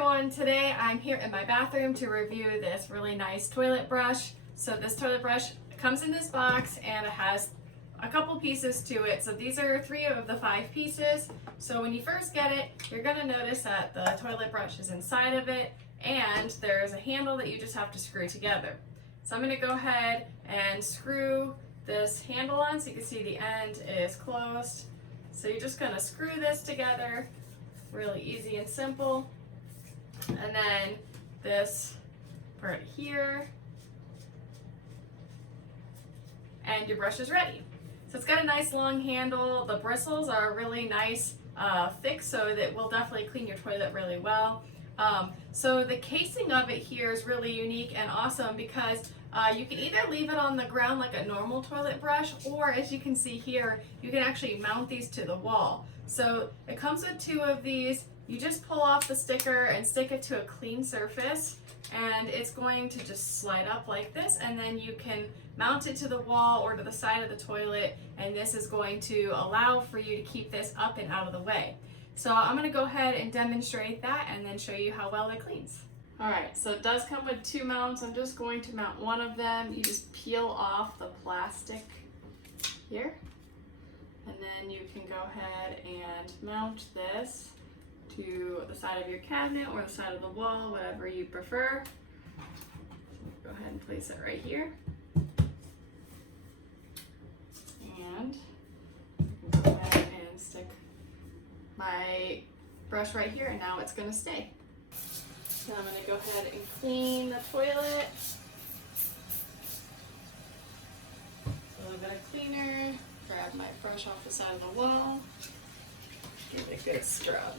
everyone, today I'm here in my bathroom to review this really nice toilet brush. So this toilet brush comes in this box and it has a couple pieces to it. So these are 3 of the 5 pieces. So when you first get it, you're going to notice that the toilet brush is inside of it and there's a handle that you just have to screw together. So I'm going to go ahead and screw this handle on so you can see the end is closed. So you're just going to screw this together, really easy and simple. And then this part here, and your brush is ready. So it's got a nice long handle. The bristles are really nice, thick, so that will definitely clean your toilet really well. So the casing of it here is really unique and awesome because you can either leave it on the ground like a normal toilet brush, or as you can see here, you can actually mount these to the wall. So it comes with 2 of these. You just pull off the sticker and stick it to a clean surface, and it's going to just slide up like this, and then you can mount it to the wall or to the side of the toilet, and this is going to allow for you to keep this up and out of the way. So I'm going to go ahead and demonstrate that and then show you how well it cleans. Alright, so it does come with 2 mounts. I'm just going to mount one of them. You just peel off the plastic here, and then you can go ahead and mount this to the side of your cabinet or the side of the wall, whatever you prefer. Go ahead and place it right here. And I can go ahead and stick my brush right here, and now it's going to stay. So I'm going to go ahead and clean the toilet. A little bit of cleaner. Grab my brush off the side of the wall. Give it a good scrub.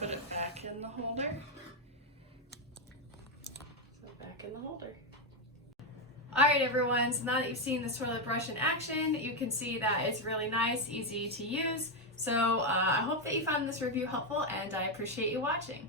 Put it back in the holder. So back in the holder. Alright everyone, so now that you've seen this toilet brush in action, you can see that it's really nice, easy to use. So I hope that you found this review helpful, and I appreciate you watching.